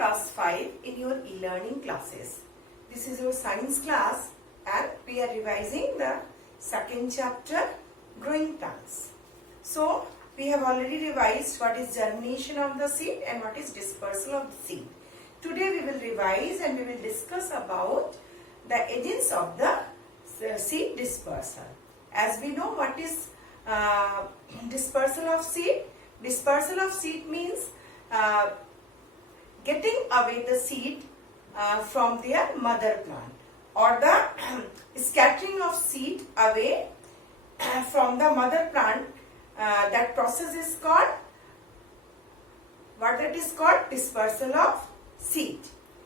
class 5 in your e-learning classes. This is your science class and we are revising the second chapter, growing plants. So we have already revised what is germination of the seed and what is dispersal of the seed. Today we will revise and we will discuss about the agents of the seed dispersal. As we know what is dispersal of seed. Dispersal of seed means getting away the seed from their mother plant, or the scattering of seed away from the mother plant. That process is called, what that is called, dispersal of seed.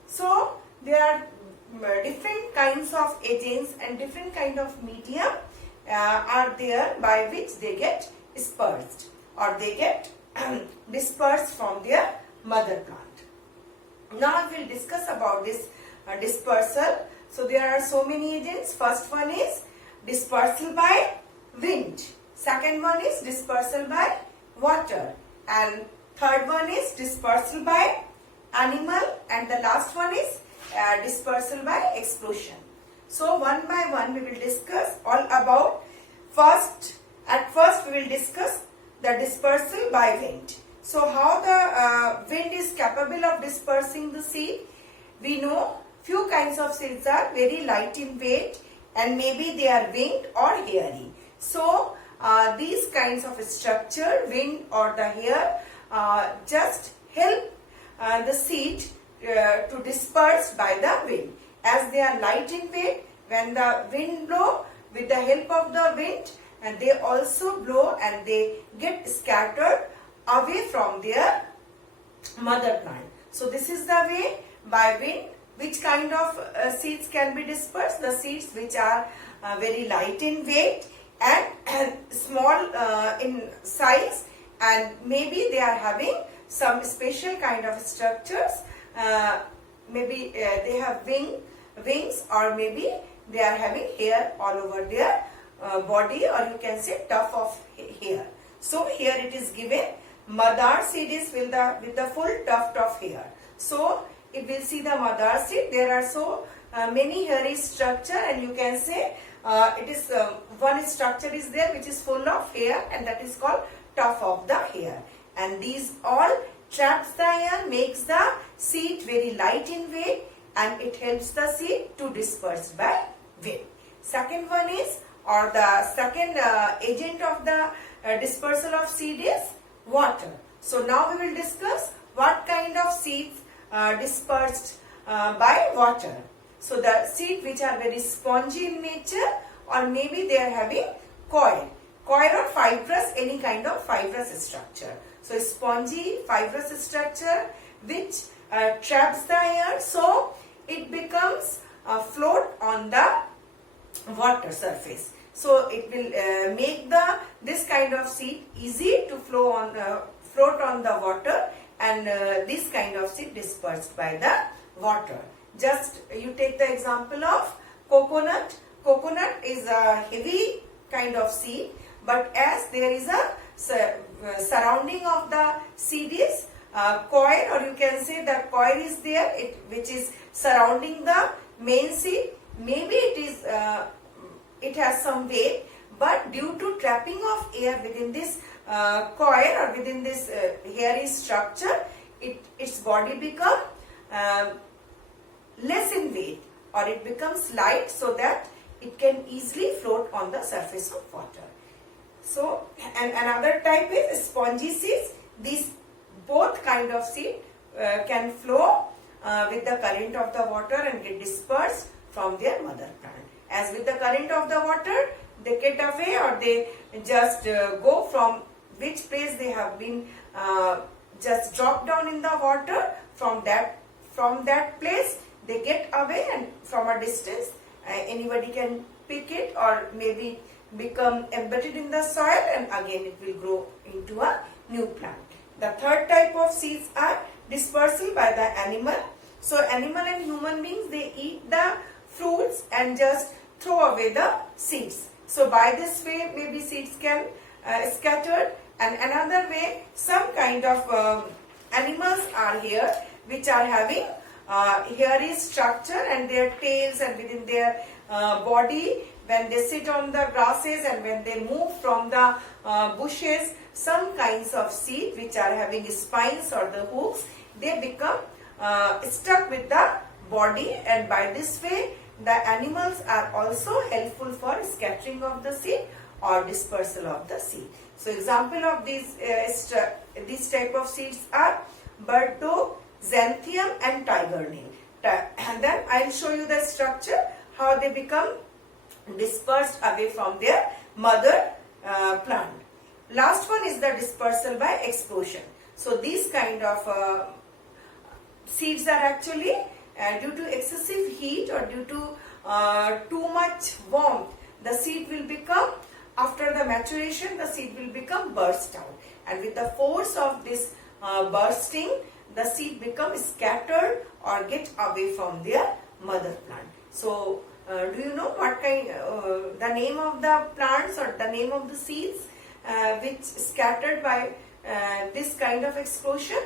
So there are different kinds of agents and different kind of medium are there by which they get dispersed or they get dispersed from their mother plant. Now we will discuss about this dispersal. So there are so many agents. First one is dispersal by wind. Second one is dispersal by water. And third one is dispersal by animal. And the last one is dispersal by explosion. So one by one we will discuss all about. At first we will discuss the dispersal by wind. So how the wind is capable of dispersing the seed? We know few kinds of seeds are very light in weight and maybe they are winged or hairy. So these kinds of structure, wing or the hair, just help the seed to disperse by the wind. As they are light in weight, when the wind blow, with the help of the wind, and they also blow and they get scattered away from their mother plant. So this is the way by wind which kind of seeds can be dispersed. The seeds which are very light in weight and small in size, and maybe they are having some special kind of structures. Maybe they have wings, or maybe they are having hair all over their body, or you can say tuft of hair. So here it is given mother seed is with the full tuft of hair. So if we see the mother seed, there are so many hairy structure, and you can say it is one structure is there which is full of hair, and that is called tuft of the hair. And these all traps the air, makes the seed very light in weight, and it helps the seed to disperse by wind. Second one is, or the second agent of the dispersal of seed is water. So now we will discuss what kind of seeds dispersed by water. So the seed which are very spongy in nature, or maybe they are having coil or fibrous, any kind of fibrous structure. So spongy fibrous structure which traps the air, so it becomes float on the water surface. So it will make this kind of seed easy to float on the water, and this kind of seed dispersed by the water. Just you take the example of coconut. Coconut is a heavy kind of seed, but as there is a surrounding of the seed is coil, or you can say the coil is there, which is surrounding the main seed. Maybe it has some weight, but due to trapping of air within this coil or within this hairy structure, its body become less in weight, or it becomes light, so that it can easily float on the surface of water. So, and another type is spongy seeds. These both kind of seed can flow with the current of the water and get dispersed from their mother plant. As with the current of the water, they get away, or they just go from which place they have been just dropped down in the water. From that place they get away, and from a distance anybody can pick it, or maybe become embedded in the soil, and again it will grow into a new plant. The third type of seeds are dispersal by the animal. So animal and human beings, they eat the fruits and just throw away the seeds. So by this way maybe seeds can scattered, and another way some kind of animals are here which are having hairy structure and their tails, and within their body, when they sit on the grasses and when they move from the bushes, some kinds of seed which are having spines or the hooks, they become stuck with the body, and by this way the animals are also helpful for scattering of the seed or dispersal of the seed. So example of these type of seeds are bird dog, xanthium and tiger nail. And then I will show you the structure, how they become dispersed away from their mother plant. Last one is the dispersal by explosion. So these kind of seeds are actually due to excessive heat or due to too much warmth, the seed will become, after the maturation, the seed will become burst out, and with the force of this bursting, the seed becomes scattered or get away from their mother plant. So do you know what kind, the name of the plants or the name of the seeds which scattered by this kind of explosion?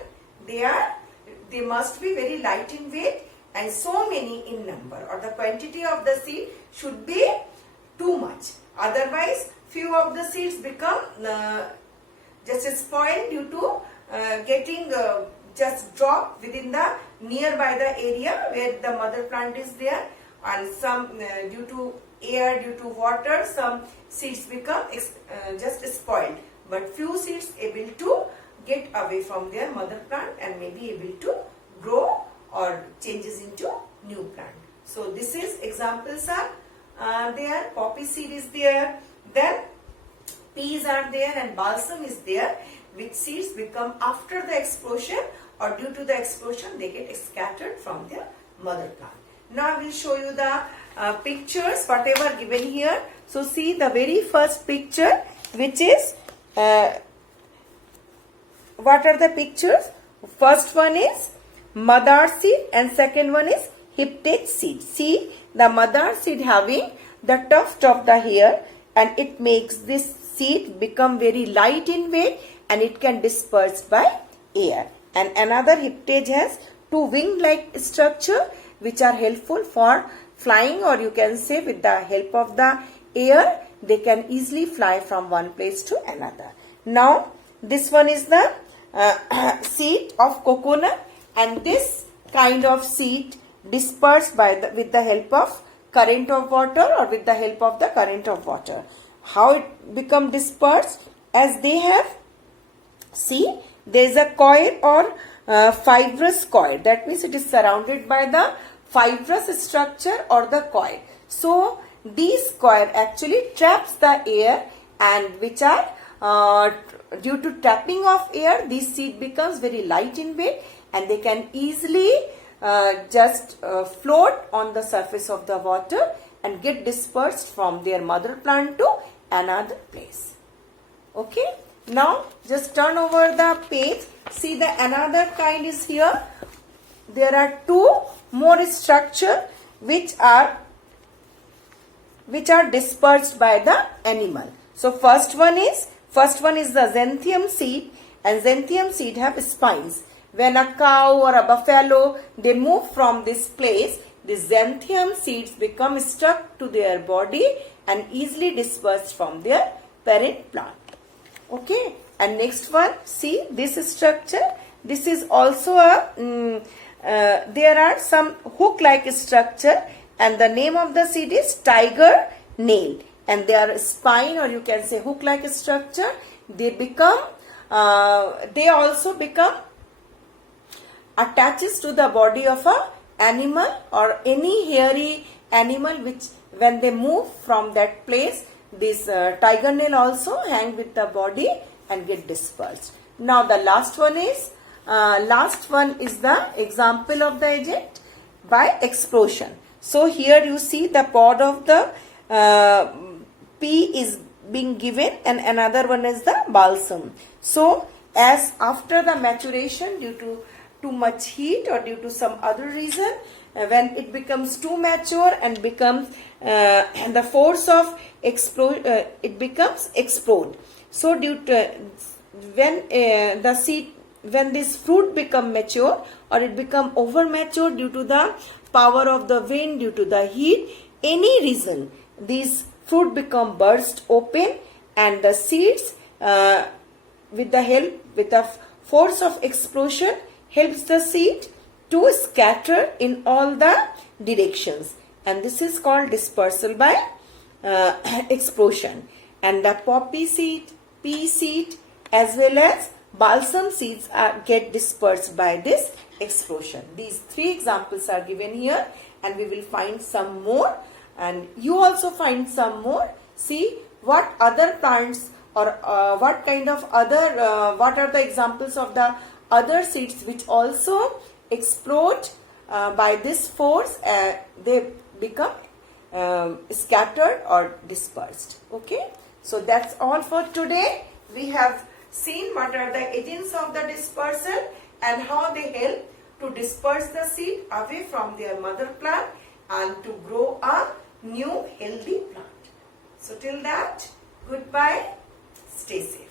They must be very light in weight and so many in number, or the quantity of the seed should be too much. Otherwise, few of the seeds become just spoiled due to getting just dropped within the nearby the area where the mother plant is there, and some due to air, due to water, some seeds become just spoiled, but few seeds able to get away from their mother plant and may be able to grow or changes into new plant. So this is examples are there. Poppy seed is there, then peas are there, and balsam is there, which seeds become after the explosion or due to the explosion they get scattered from their mother plant. Now I will show you the pictures whatever given here. So see the very first picture, which is what are the pictures? First one is madar seed and second one is hyptage seed. See the madar seed having the tuft of the hair, and it makes this seed become very light in weight and it can disperse by air. And another hyptage has two wing-like structure which are helpful for flying, or you can say with the help of the air they can easily fly from one place to another. Now this one is the seed of coconut, and this kind of seed dispersed by with the help of current of water or with the help of the current of water. How it become dispersed? As they have, see there is a coil or fibrous coil, that means it is surrounded by the fibrous structure or the coil. So these coil actually traps the air, and which are due to trapping of air, this seed becomes very light in weight and they can easily just float on the surface of the water and get dispersed from their mother plant to another place. Okay, now just turn over the page. See the another kind is here. There are two more structure which are dispersed by the animal. So first one is the xanthium seed, and xanthium seed have spines. When a cow or a buffalo they move from this place, the xanthium seeds become stuck to their body and easily dispersed from their parent plant. Okay, and next one, see this structure. This is also a there are some hook-like structure, and the name of the seed is tiger nail, and they are spine or you can say hook-like structure. They become they also become attaches to the body of a animal or any hairy animal, which when they move from that place, this tiger nail also hang with the body and get dispersed. Now the last one is the example of the agent by explosion. So here you see the pod of the pea is being given, and another one is the balsam. So as after the maturation, due to too much heat or due to some other reason, when it becomes too mature and becomes the force of it becomes explode. So due to when the seed when this fruit become mature or it become over mature due to the power of the wind, due to the heat, any reason, these fruit become burst open and the seeds with the force of explosion helps the seed to scatter in all the directions, and this is called dispersal by explosion. And the poppy seed, pea seed as well as balsam seeds get dispersed by this explosion. These three examples are given here, and we will find some more, and you also find some more. See what other plants or what kind of other what are the examples of the other seeds which also explode by this force. They become scattered or dispersed. Okay, so that's all for today. We have seen what are the agents of the dispersal and how they help to disperse the seed away from their mother plant and to grow a new healthy plant. So till that, goodbye, stay safe.